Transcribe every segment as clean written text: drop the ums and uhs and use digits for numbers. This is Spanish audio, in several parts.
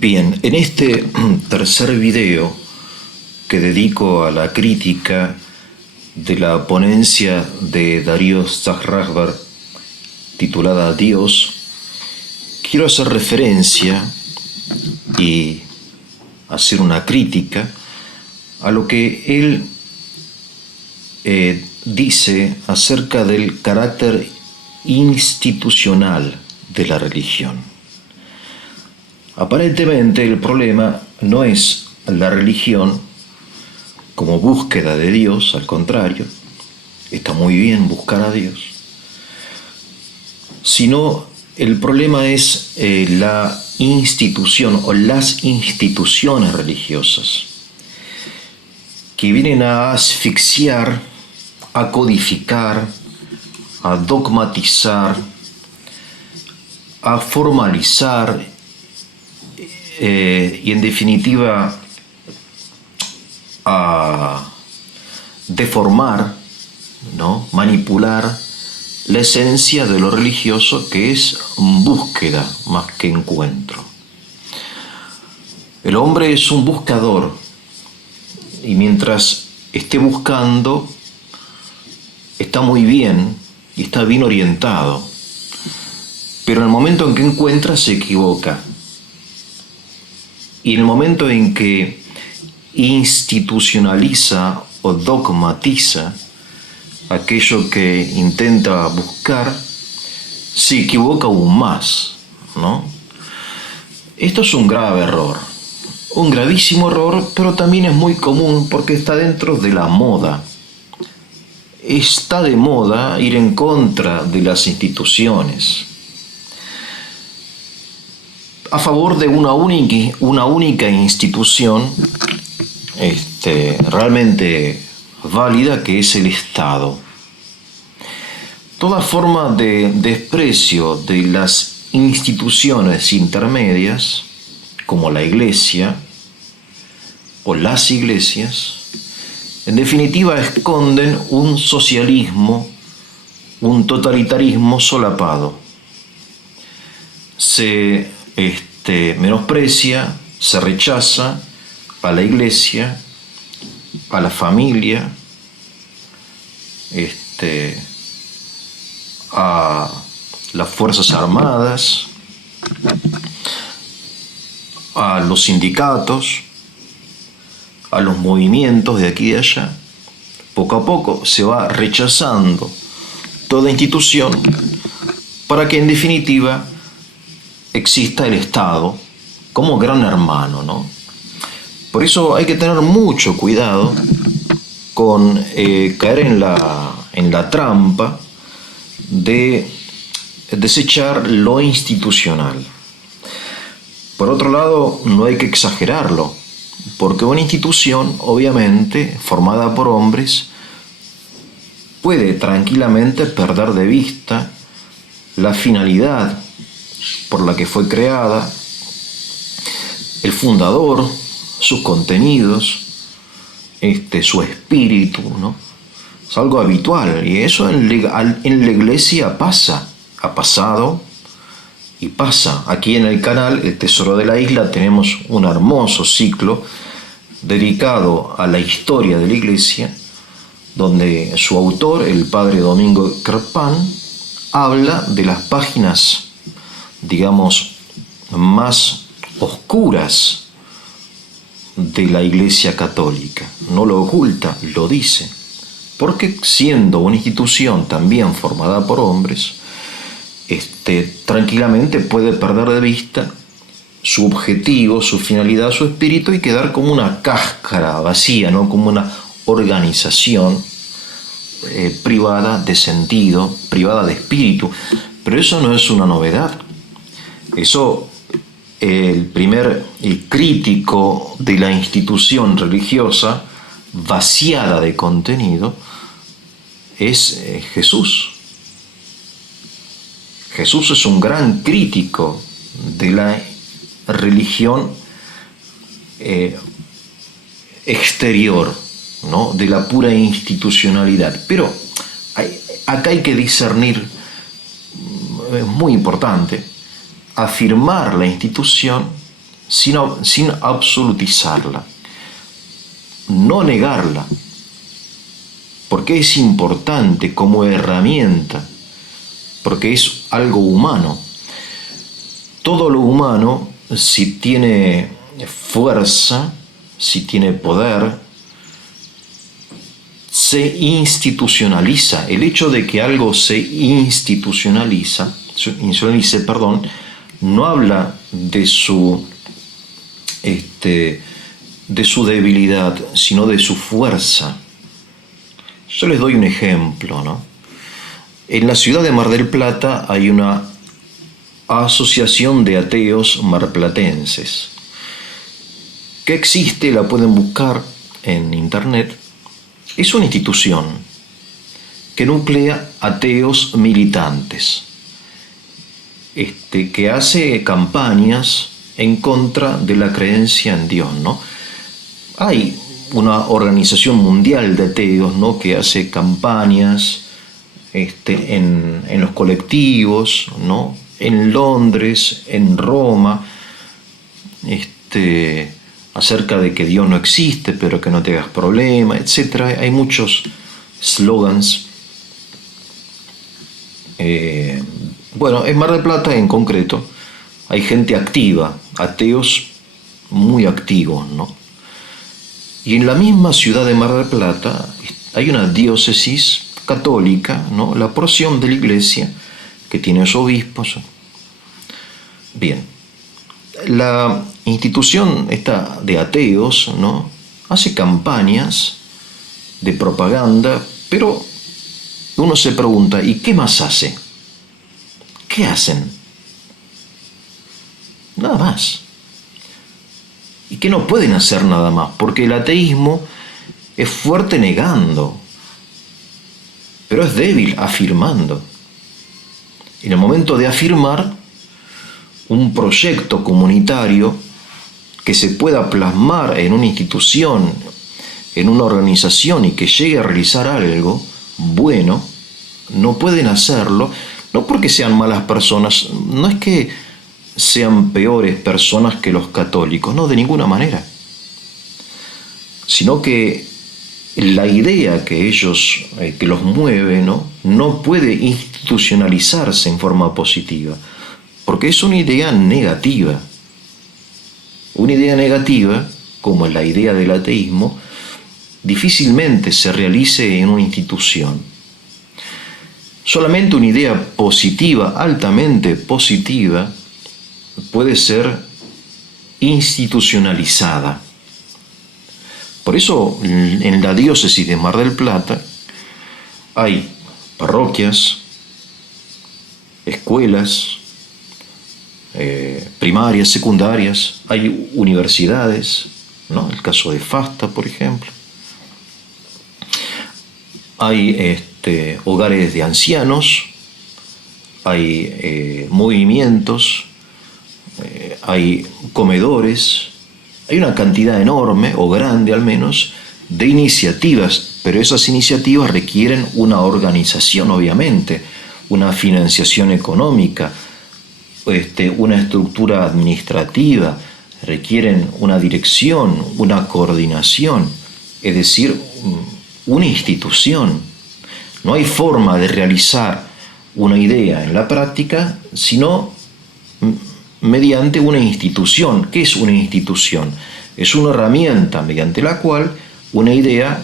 Bien, en este tercer video que dedico a la crítica de la ponencia de Darío Zahrajbar titulada Dios, quiero hacer referencia y hacer una crítica a lo que él dice acerca del carácter institucional de la religión. Aparentemente el problema no es la religión como búsqueda de Dios, al contrario, está muy bien buscar a Dios, sino el problema es la institución o las instituciones religiosas que vienen a asfixiar, a codificar, a dogmatizar, a formalizar y en definitiva a deformar, ¿no? Manipular la esencia de lo religioso, que es búsqueda más que encuentro. El hombre es un buscador y mientras esté buscando está muy bien y está bien orientado, pero en el momento en que encuentra se equivoca. Y en el momento en que institucionaliza o dogmatiza aquello que intenta buscar, se equivoca aún más, ¿no? Esto es un grave error, un gravísimo error, pero también es muy común porque está dentro de la moda. Está de moda ir en contra de las instituciones, a favor de una única institución realmente válida, que es el Estado. Toda forma de desprecio de las instituciones intermedias, como la Iglesia o las iglesias, en definitiva esconden un socialismo, un totalitarismo solapado. Se menosprecia, se rechaza a la Iglesia, a la familia, a las Fuerzas Armadas, a los sindicatos, a los movimientos de aquí y de allá. Poco a poco se va rechazando toda institución para que en definitiva exista el Estado como gran hermano, ¿no? Por eso hay que tener mucho cuidado con caer en la trampa de desechar lo institucional. Por otro lado, no hay que exagerarlo, porque una institución, obviamente, formada por hombres, puede tranquilamente perder de vista la finalidad por la que fue creada, el fundador, sus contenidos, su espíritu, ¿no? Es algo habitual, y eso en la Iglesia pasa, ha pasado y pasa. Aquí en el canal El Tesoro de la Isla tenemos un hermoso ciclo dedicado a la historia de la Iglesia, donde su autor, el padre Domingo Crespán, habla de las páginas, digamos, más oscuras de la Iglesia Católica. No lo oculta, lo dice, porque siendo una institución también formada por hombres, tranquilamente puede perder de vista su objetivo, su finalidad, su espíritu, y quedar como una cáscara vacía, ¿no? Como una organización privada de sentido, privada de espíritu. Pero eso no es una novedad. Eso, el crítico de la institución religiosa vaciada de contenido es Jesús. Jesús es un gran crítico de la religión exterior, ¿no? De la pura institucionalidad. Pero acá hay que discernir, es muy importante, afirmar la institución sin absolutizarla, no negarla, porque es importante como herramienta, porque es algo humano. Todo lo humano, si tiene fuerza, si tiene poder, se institucionaliza. El hecho de que algo se institucionalice, no habla de su debilidad, sino de su fuerza. Yo les doy un ejemplo, ¿no? En la ciudad de Mar del Plata hay una asociación de ateos marplatenses que existe, la pueden buscar en internet. Es una institución que nuclea ateos militantes, que hace campañas en contra de la creencia en Dios, ¿no? Hay una organización mundial de ateos, ¿no?, que hace campañas en los colectivos, ¿no?, en Londres, en Roma, acerca de que Dios no existe, pero que no te hagas problema, etc. Hay muchos slogans. Bueno, en Mar del Plata en concreto hay gente activa, ateos muy activos, ¿no? Y en la misma ciudad de Mar del Plata hay una diócesis católica, ¿no?, la porción de la iglesia que tiene sus obispos. Bien, la institución esta de ateos, ¿no?, hace campañas de propaganda, pero uno se pregunta, ¿y qué más hace? ¿Qué hacen? Nada más. Y que no pueden hacer nada más, porque el ateísmo es fuerte negando, pero es débil afirmando. En el momento de afirmar un proyecto comunitario que se pueda plasmar en una institución, en una organización y que llegue a realizar algo bueno, no pueden hacerlo, no porque sean malas personas, no es que sean peores personas que los católicos, no, de ninguna manera, sino que la idea que ellos, que los mueve, no puede institucionalizarse en forma positiva, porque es una idea negativa. Una idea negativa, como la idea del ateísmo, difícilmente se realice en una institución. Solamente una idea positiva, altamente positiva, puede ser institucionalizada. Por eso en la diócesis de Mar del Plata hay parroquias, escuelas primarias, secundarias, hay universidades, ¿no?, el caso de FASTA, por ejemplo. Hay hogares de ancianos, hay movimientos, hay comedores, hay una cantidad enorme, o grande al menos, de iniciativas, pero esas iniciativas requieren una organización, obviamente, una financiación económica, una estructura administrativa, requieren una dirección, una coordinación, es decir, una institución. No hay forma de realizar una idea en la práctica sino mediante una institución. ¿Qué es una institución? Es una herramienta mediante la cual una idea,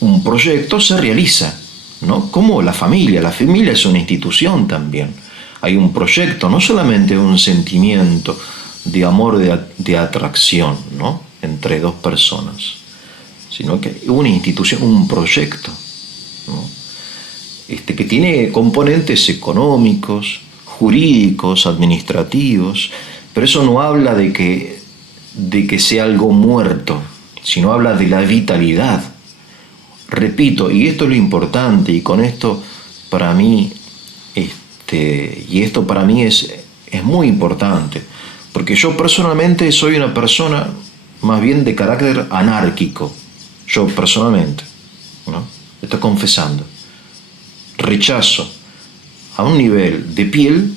un proyecto se realiza, ¿no? Como la familia. La familia es una institución también. Hay un proyecto, no solamente un sentimiento de amor, de atracción, ¿no?, entre dos personas, sino que una institución, un proyecto, ¿no?, que tiene componentes económicos, jurídicos, administrativos, pero eso no habla de que sea algo muerto, sino habla de la vitalidad. Repito, y esto es lo importante, y con esto para mí, es muy importante, porque yo personalmente soy una persona más bien de carácter anárquico, yo personalmente, ¿no?, estoy confesando, rechazo a un nivel de piel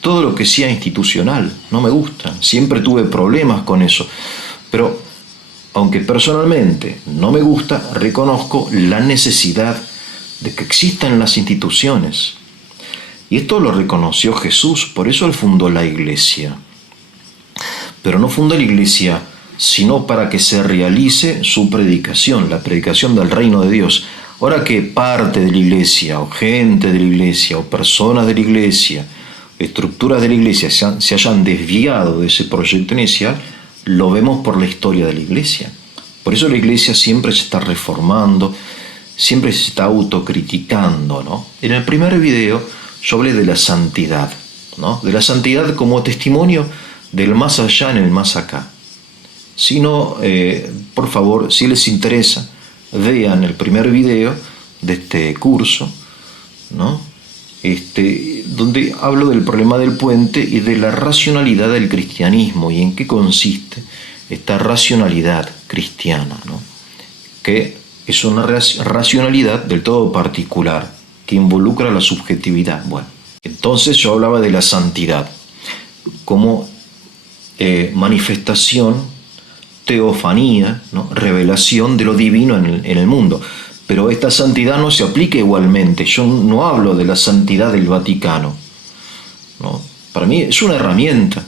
todo lo que sea institucional, no me gusta. Siempre tuve problemas con eso. Pero, aunque personalmente no me gusta, reconozco la necesidad de que existan las instituciones. Y esto lo reconoció Jesús, por eso él fundó la iglesia. Pero no fundó la iglesia sino para que se realice su predicación, la predicación del reino de Dios. Ahora que parte de la iglesia, o gente de la iglesia, o personas de la iglesia, estructuras de la iglesia se hayan desviado de ese proyecto inicial, lo vemos por la historia de la iglesia. Por eso la iglesia siempre se está reformando, siempre se está autocriticando, ¿no? En el primer video yo hablé de la santidad, ¿no? De la santidad como testimonio del más allá en el más acá. Si no, por favor, si les interesa, vean el primer video de este curso, ¿no? Donde hablo del problema del puente y de la racionalidad del cristianismo y en qué consiste esta racionalidad cristiana, ¿no? Que es una racionalidad del todo particular, que involucra la subjetividad. Bueno, entonces yo hablaba de la santidad como manifestación, teofanía, ¿no? Revelación de lo divino en el mundo. Pero esta santidad no se aplica igualmente. Yo no hablo de la santidad del Vaticano, ¿no? Para mí es una herramienta.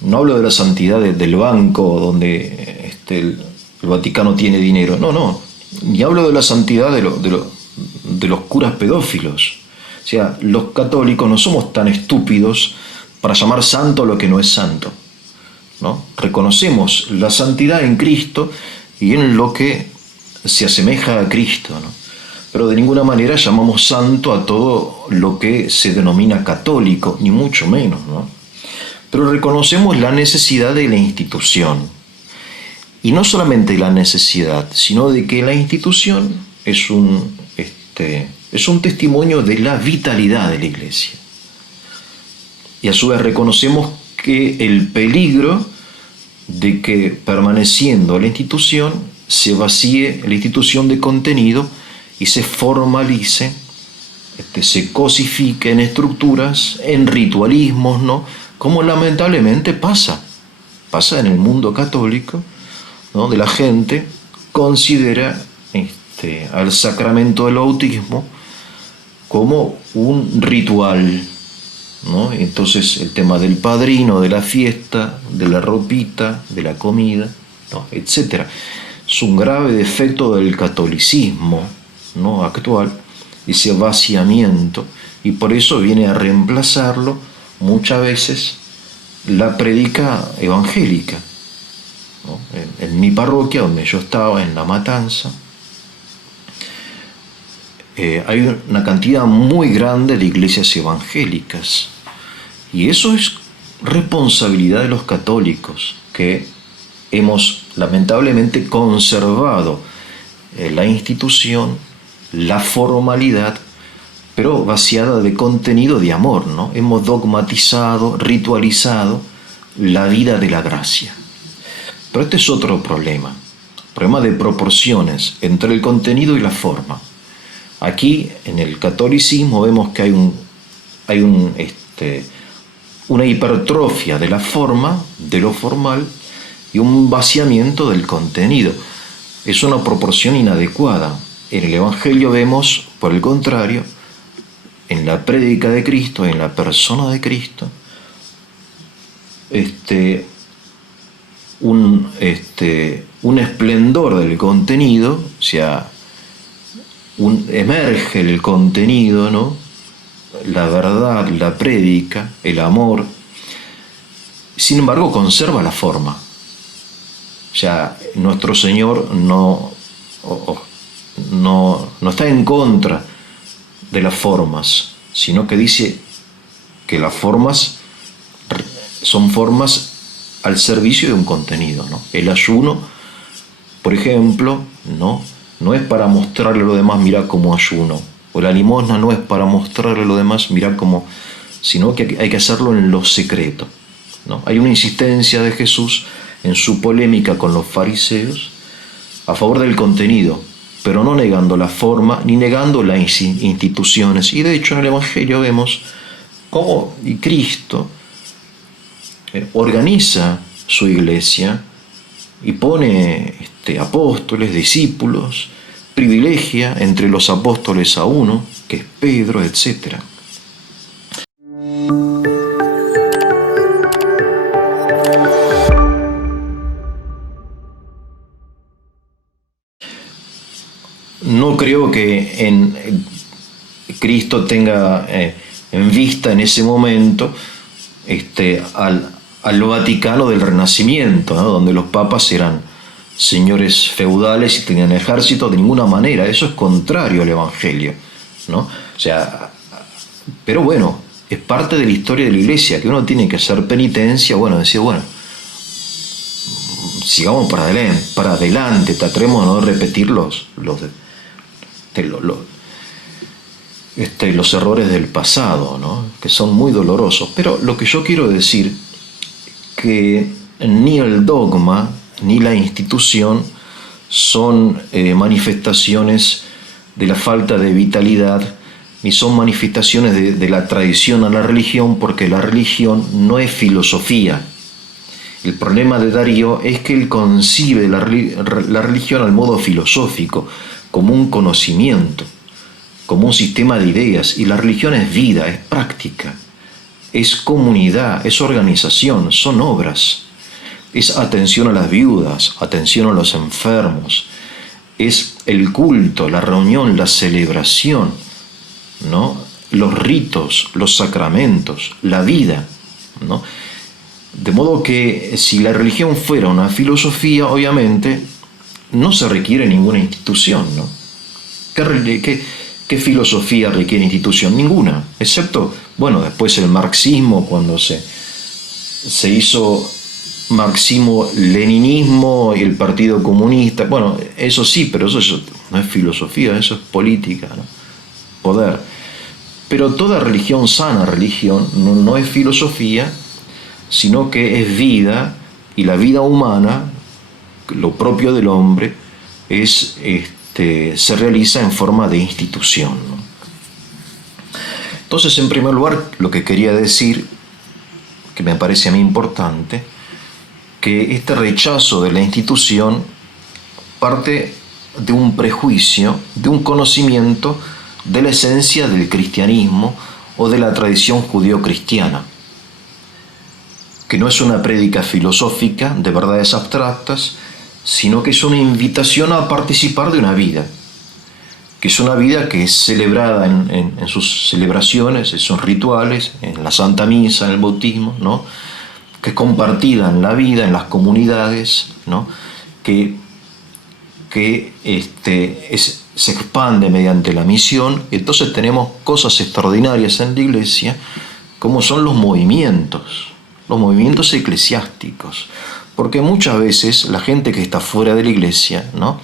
No hablo de la santidad del banco donde el Vaticano tiene dinero. No. Ni hablo de la santidad de los curas pedófilos. O sea, los católicos no somos tan estúpidos para llamar santo a lo que no es santo, ¿no? Reconocemos la santidad en Cristo y en lo que se asemeja a Cristo, ¿no? Pero de ninguna manera llamamos santo a todo lo que se denomina católico, ni mucho menos, ¿no? Pero reconocemos la necesidad de la institución. Y no solamente la necesidad, sino de que la institución es un testimonio de la vitalidad de la iglesia. Y a su vez reconocemos que el peligro de que permaneciendo la institución se vacíe la institución de contenido y se formalice, se cosifique en estructuras, en ritualismos, ¿no? Como lamentablemente pasa en el mundo católico, ¿no? De la gente considera al sacramento del bautismo como un ritual, ¿no? Entonces el tema del padrino, de la fiesta, de la ropita, de la comida, ¿no? Etc. Es un grave defecto del catolicismo, ¿no? Actual, ese vaciamiento, y por eso viene a reemplazarlo muchas veces la prédica evangélica, ¿no? En mi parroquia, donde yo estaba, en La Matanza, hay una cantidad muy grande de iglesias evangélicas, y eso es responsabilidad de los católicos, que hemos lamentablemente conservado la institución, la formalidad, pero vaciada de contenido de amor, ¿no? Hemos dogmatizado, ritualizado la vida de la gracia. Pero este es otro problema de proporciones entre el contenido y la forma. Aquí, en el catolicismo, vemos que hay una hipertrofia de la forma, de lo formal, y un vaciamiento del contenido. Es una proporción inadecuada. En el Evangelio vemos, por el contrario, en la prédica de Cristo, en la persona de Cristo, un esplendor del contenido, o sea, emerge el contenido, ¿no? La verdad, la prédica, el amor. Sin embargo, conserva la forma. O sea, nuestro Señor no está en contra de las formas, sino que dice que las formas son formas al servicio de un contenido, ¿no? El ayuno, por ejemplo, no es para mostrarle a los demás, mirá cómo ayuno. O la limosna no es para mostrarle a los demás, mirá cómo, sino que hay que hacerlo en lo secreto, ¿no? Hay una insistencia de Jesús en su polémica con los fariseos a favor del contenido, pero no negando la forma ni negando las instituciones. Y de hecho en el Evangelio vemos cómo y Cristo organiza su iglesia y pone apóstoles, discípulos, privilegia entre los apóstoles a uno, que es Pedro, etc. No creo que Cristo tenga en vista en ese momento al Vaticano del Renacimiento, ¿no? Donde los papas eran señores feudales y tenían ejército. De ninguna manera, eso es contrario al Evangelio, ¿no? O sea, pero bueno, es parte de la historia de la iglesia, que uno tiene que hacer penitencia, bueno, decir, bueno, sigamos para adelante, tratemos de no repetir los errores del pasado, ¿no? Que son muy dolorosos. Pero lo que yo quiero decir, que ni el dogma ni la institución son manifestaciones de la falta de vitalidad, ni son manifestaciones de la tradición a la religión, porque la religión no es filosofía. El problema de Darío es que él concibe la religión al modo filosófico, como un conocimiento, como un sistema de ideas, y la religión es vida, es práctica, es comunidad, es organización, son obras, es atención a las viudas, atención a los enfermos, es el culto, la reunión, la celebración, ¿no? Los ritos, los sacramentos, la vida, ¿no? De modo que si la religión fuera una filosofía, obviamente no se requiere ninguna institución, ¿no? ¿Qué filosofía requiere institución? Ninguna, excepto, bueno, después el marxismo, cuando se hizo marxismo-leninismo y el Partido Comunista. Bueno, eso sí, pero eso no es filosofía, eso es política, ¿no? Poder. Pero toda religión, sana religión, no es filosofía, sino que es vida, y la vida humana, lo propio del hombre, se realiza en forma de institución, ¿no? Entonces, en primer lugar, lo que quería decir, que me parece a mí importante, que este rechazo de la institución parte de un prejuicio, de un conocimiento de la esencia del cristianismo o de la tradición judío-cristiana, que no es una prédica filosófica de verdades abstractas, sino que es una invitación a participar de una vida, que es una vida que es celebrada en sus celebraciones, en sus rituales, en la Santa Misa, en el bautismo, ¿no? Que es compartida en la vida, en las comunidades, ¿no? Que se expande mediante la misión. Entonces tenemos cosas extraordinarias en la iglesia, como son los movimientos eclesiásticos. Porque muchas veces la gente que está fuera de la iglesia, ¿no?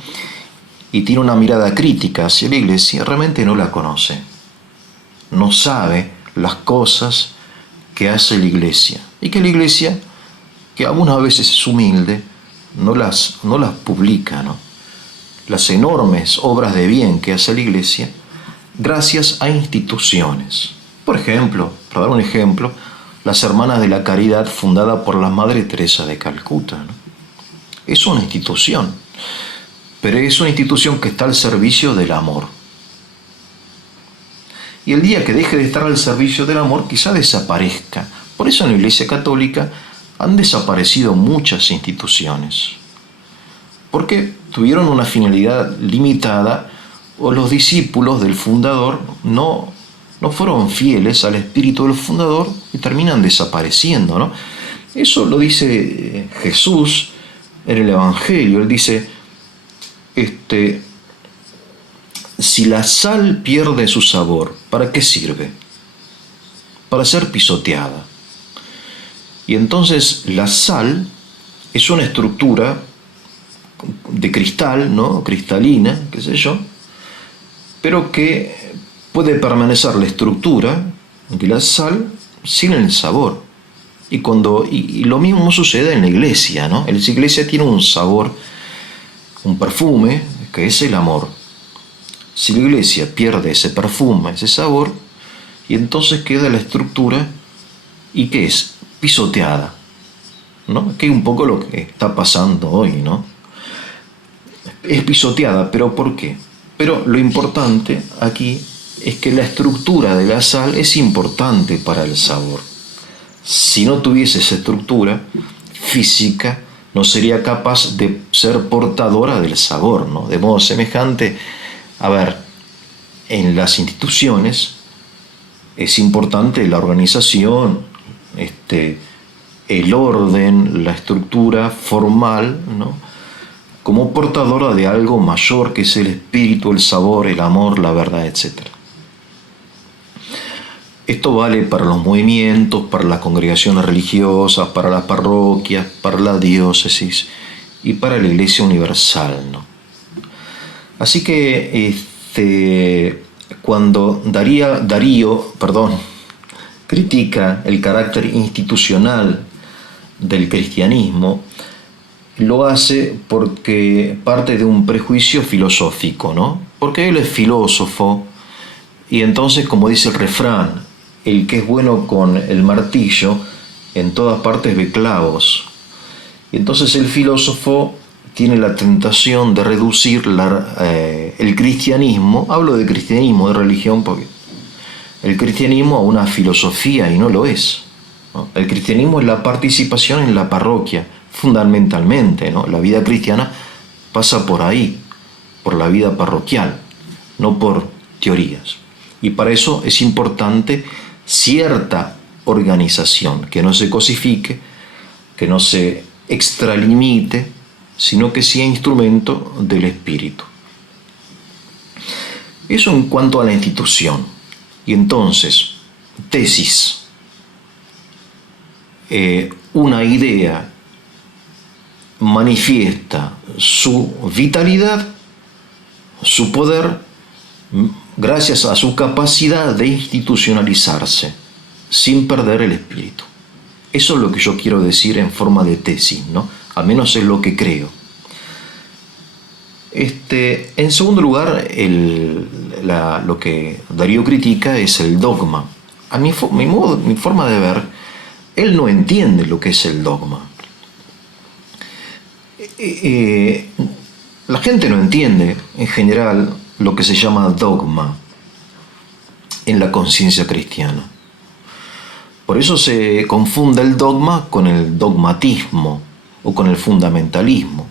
Y tiene una mirada crítica hacia la iglesia, realmente no la conoce. No sabe las cosas que hace la iglesia. Y que la iglesia, que algunas veces es humilde, no las publica, ¿no? Las enormes obras de bien que hace la iglesia, gracias a instituciones. Por ejemplo, para dar un ejemplo, las Hermanas de la Caridad, fundada por la Madre Teresa de Calcuta, ¿no? Es una institución, pero es una institución que está al servicio del amor. Y el día que deje de estar al servicio del amor, quizá desaparezca. Por eso en la Iglesia Católica han desaparecido muchas instituciones, porque tuvieron una finalidad limitada, o los discípulos del fundador no fueron fieles al espíritu del fundador y terminan desapareciendo, ¿no? Eso lo dice Jesús en el Evangelio. Él dice, si la sal pierde su sabor, ¿para qué sirve? Para ser pisoteada. Y entonces la sal es una estructura de cristal, ¿no? Cristalina, qué sé yo, pero que puede permanecer la estructura de la sal sin el sabor. Y lo mismo sucede en la iglesia, ¿no? La iglesia tiene un sabor, un perfume, que es el amor. Si la iglesia pierde ese perfume, ese sabor, y entonces queda la estructura, ¿y qué es? Pisoteada, ¿no? Que es un poco lo que está pasando hoy, ¿no? Es pisoteada, ¿pero por qué? Pero lo importante aquí es que la estructura de la sal es importante para el sabor. Si no tuviese esa estructura física, no sería capaz de ser portadora del sabor, ¿no? De modo semejante, a ver, en las instituciones es importante la organización, el orden, la estructura formal, ¿no? Como portadora de algo mayor que es el espíritu, el sabor, el amor, la verdad, etc. Esto vale para los movimientos, para las congregaciones religiosas, para las parroquias, para la diócesis y para la Iglesia Universal, ¿no? Así que cuando Darío critica el carácter institucional del cristianismo, lo hace porque parte de un prejuicio filosófico, ¿no? Porque él es filósofo y entonces, como dice el refrán, el que es bueno con el martillo en todas partes ve clavos. Y entonces el filósofo tiene la tentación de reducir el cristianismo, hablo de cristianismo, de religión, porque el cristianismo a una filosofía, y no lo es, ¿no? El cristianismo es la participación en la parroquia, fundamentalmente, ¿no? La vida cristiana pasa por ahí, por la vida parroquial, no por teorías. Y para eso es importante cierta organización, que no se cosifique, que no se extralimite, sino que sea instrumento del espíritu. Eso en cuanto a la institución. Y entonces, tesis. Una idea manifiesta su vitalidad, su poder, gracias a su capacidad de institucionalizarse, sin perder el espíritu. Eso es lo que yo quiero decir en forma de tesis, ¿no? Al menos es lo que creo. En segundo lugar, lo que Darío critica es el dogma. A mi forma de ver, él no entiende lo que es el dogma. La gente no entiende, en general, lo que se llama dogma en la conciencia cristiana. Por eso se confunde el dogma con el dogmatismo o con el fundamentalismo.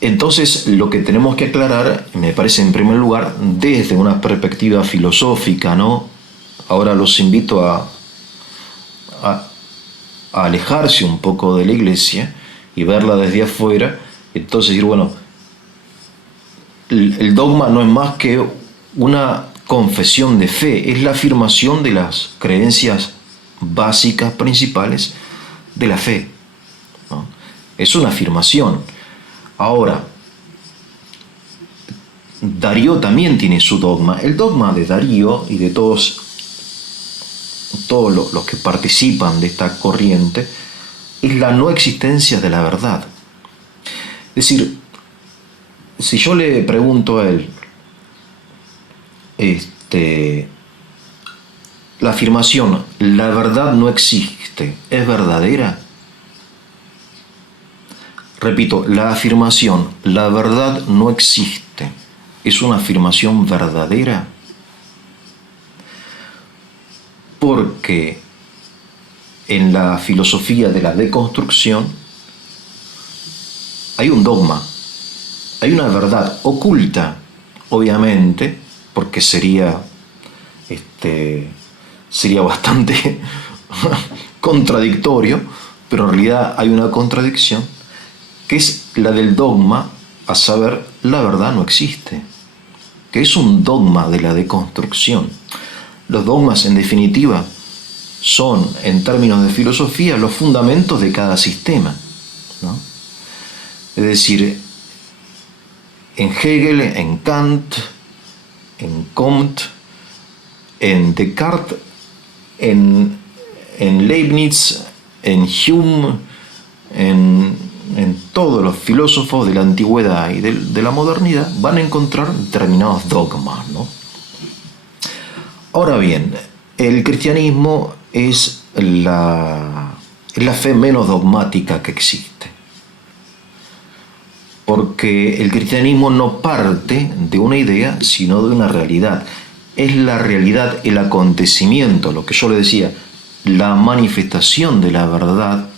Entonces, lo que tenemos que aclarar, me parece en primer lugar, desde una perspectiva filosófica, ¿no? Ahora los invito a alejarse un poco de la iglesia y verla desde afuera. Entonces decir, bueno, el dogma no es más que una confesión de fe, es la afirmación de las creencias básicas, principales de la fe, ¿no? Es una afirmación. Ahora, Darío también tiene su dogma. El dogma de Darío y de todos los que participan de esta corriente es la no existencia de la verdad. Es decir, si yo le pregunto a él, la afirmación, la verdad no existe, ¿es verdadera? Repito, la afirmación, la verdad no existe, ¿es una afirmación verdadera? Porque en la filosofía de la deconstrucción hay un dogma, hay una verdad oculta, obviamente, porque sería bastante contradictorio, pero en realidad hay una contradicción, que es la del dogma, a saber, la verdad no existe, que es un dogma de la deconstrucción. Los dogmas, en definitiva, son, en términos de filosofía, los fundamentos de cada sistema, ¿no? Es decir, en Hegel, en Kant, en Comte, en Descartes, en Leibniz, en Hume, en todos los filósofos de la antigüedad y de la modernidad van a encontrar determinados dogmas, ¿no? Ahora bien, el cristianismo es la fe menos dogmática que existe, porque el cristianismo no parte de una idea, sino de una realidad. Es la realidad, el acontecimiento, lo que yo le decía, la manifestación de la verdad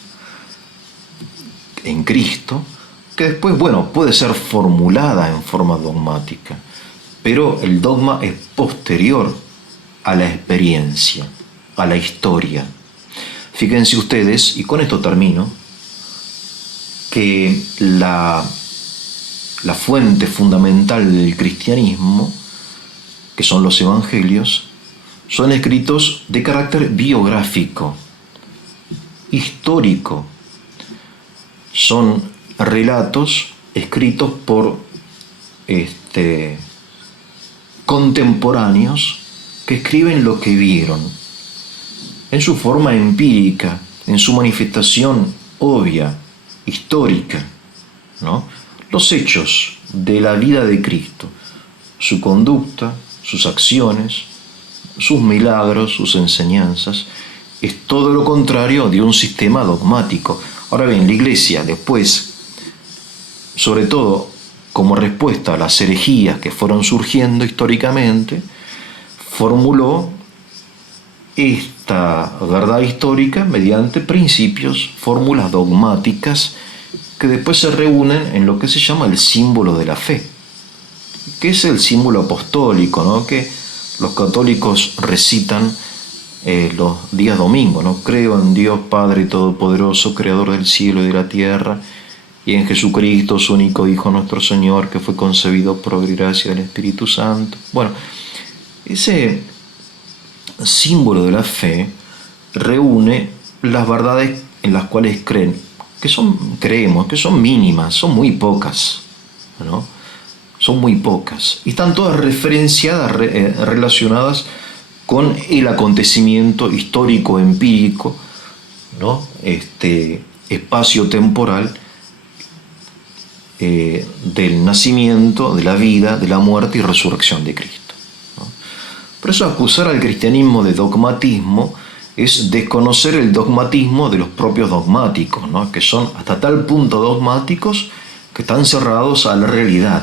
en Cristo, que después, bueno, puede ser formulada en forma dogmática, pero el dogma es posterior a la experiencia, a la historia. Fíjense ustedes, y con esto termino, que la fuente fundamental del cristianismo, que son los evangelios, son escritos de carácter biográfico, histórico. Son relatos escritos por contemporáneos que escriben lo que vieron, en su forma empírica, en su manifestación obvia, histórica, ¿no? Los hechos de la vida de Cristo, su conducta, sus acciones, sus milagros, sus enseñanzas, es todo lo contrario de un sistema dogmático. Ahora bien, la Iglesia después, sobre todo como respuesta a las herejías que fueron surgiendo históricamente, formuló esta verdad histórica mediante principios, fórmulas dogmáticas que después se reúnen en lo que se llama el símbolo de la fe, que es el símbolo apostólico, ¿no? Que los católicos recitan los días domingos, ¿no? Creo en Dios Padre Todopoderoso, Creador del cielo y de la tierra, y en Jesucristo, su único Hijo, nuestro Señor, que fue concebido por gracia del Espíritu Santo. Bueno, ese símbolo de la fe reúne las verdades en las cuales creemos, que son mínimas, son muy pocas, ¿no? Son muy pocas. Y están todas referenciadas, relacionadas con el acontecimiento histórico, empírico, ¿no? Espacio-temporal del nacimiento, de la vida, de la muerte y resurrección de Cristo, ¿no? Por eso acusar al cristianismo de dogmatismo es desconocer el dogmatismo de los propios dogmáticos, ¿no? Que son hasta tal punto dogmáticos que están cerrados a la realidad.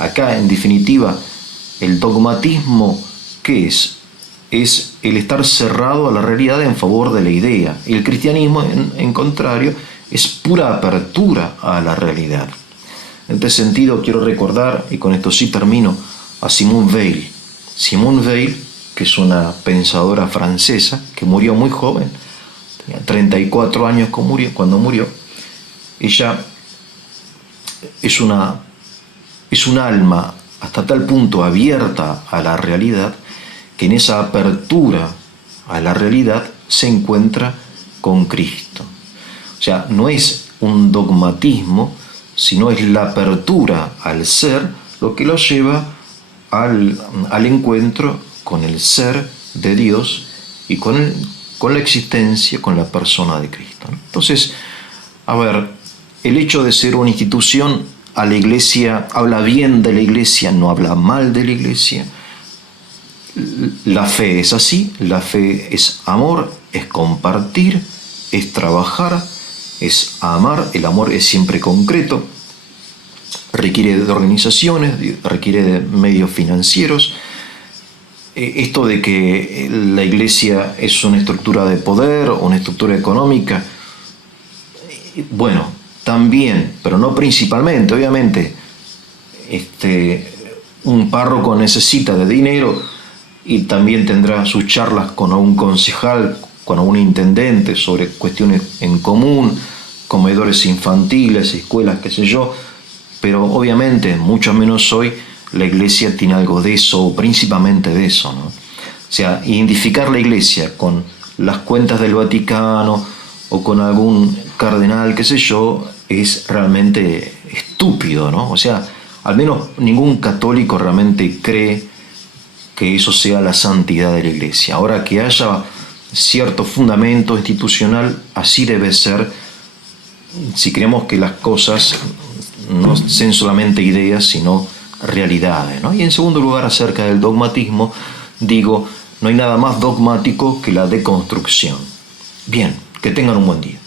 Acá, en definitiva, el dogmatismo, ¿qué es? Es el estar cerrado a la realidad en favor de la idea. El cristianismo, en contrario, es pura apertura a la realidad. En este sentido, quiero recordar, y con esto sí termino, a Simone Weil. Simone Weil, que es una pensadora francesa que murió muy joven, tenía 34 años cuando murió. Ella es un alma hasta tal punto abierta a la realidad, que en esa apertura a la realidad se encuentra con Cristo. O sea, no es un dogmatismo, sino es la apertura al ser lo que lo lleva al encuentro con el ser de Dios y con la existencia, con la persona de Cristo, ¿no? Entonces, a ver, el hecho de ser una institución, a la Iglesia habla bien de la Iglesia, no habla mal de la Iglesia. La fe es así, la fe es amor, es compartir, es trabajar, es amar. El amor es siempre concreto, requiere de organizaciones, requiere de medios financieros. Esto de que la Iglesia es una estructura de poder o una estructura económica, bueno, también, pero no principalmente. Obviamente, un párroco necesita de dinero y también tendrá sus charlas con algún concejal, con algún intendente sobre cuestiones en común, comedores infantiles, escuelas, qué sé yo, pero obviamente, mucho menos hoy, la Iglesia tiene algo de eso, o principalmente de eso, ¿no? O sea, identificar la Iglesia con las cuentas del Vaticano o con algún cardenal, qué sé yo, es realmente estúpido, ¿no? O sea, al menos ningún católico realmente cree que eso sea la santidad de la Iglesia. Ahora, que haya cierto fundamento institucional, así debe ser, si creemos que las cosas no sean solamente ideas, sino realidades, ¿no? Y en segundo lugar, acerca del dogmatismo, digo, No hay nada más dogmático que la deconstrucción. Bien, que tengan un buen día.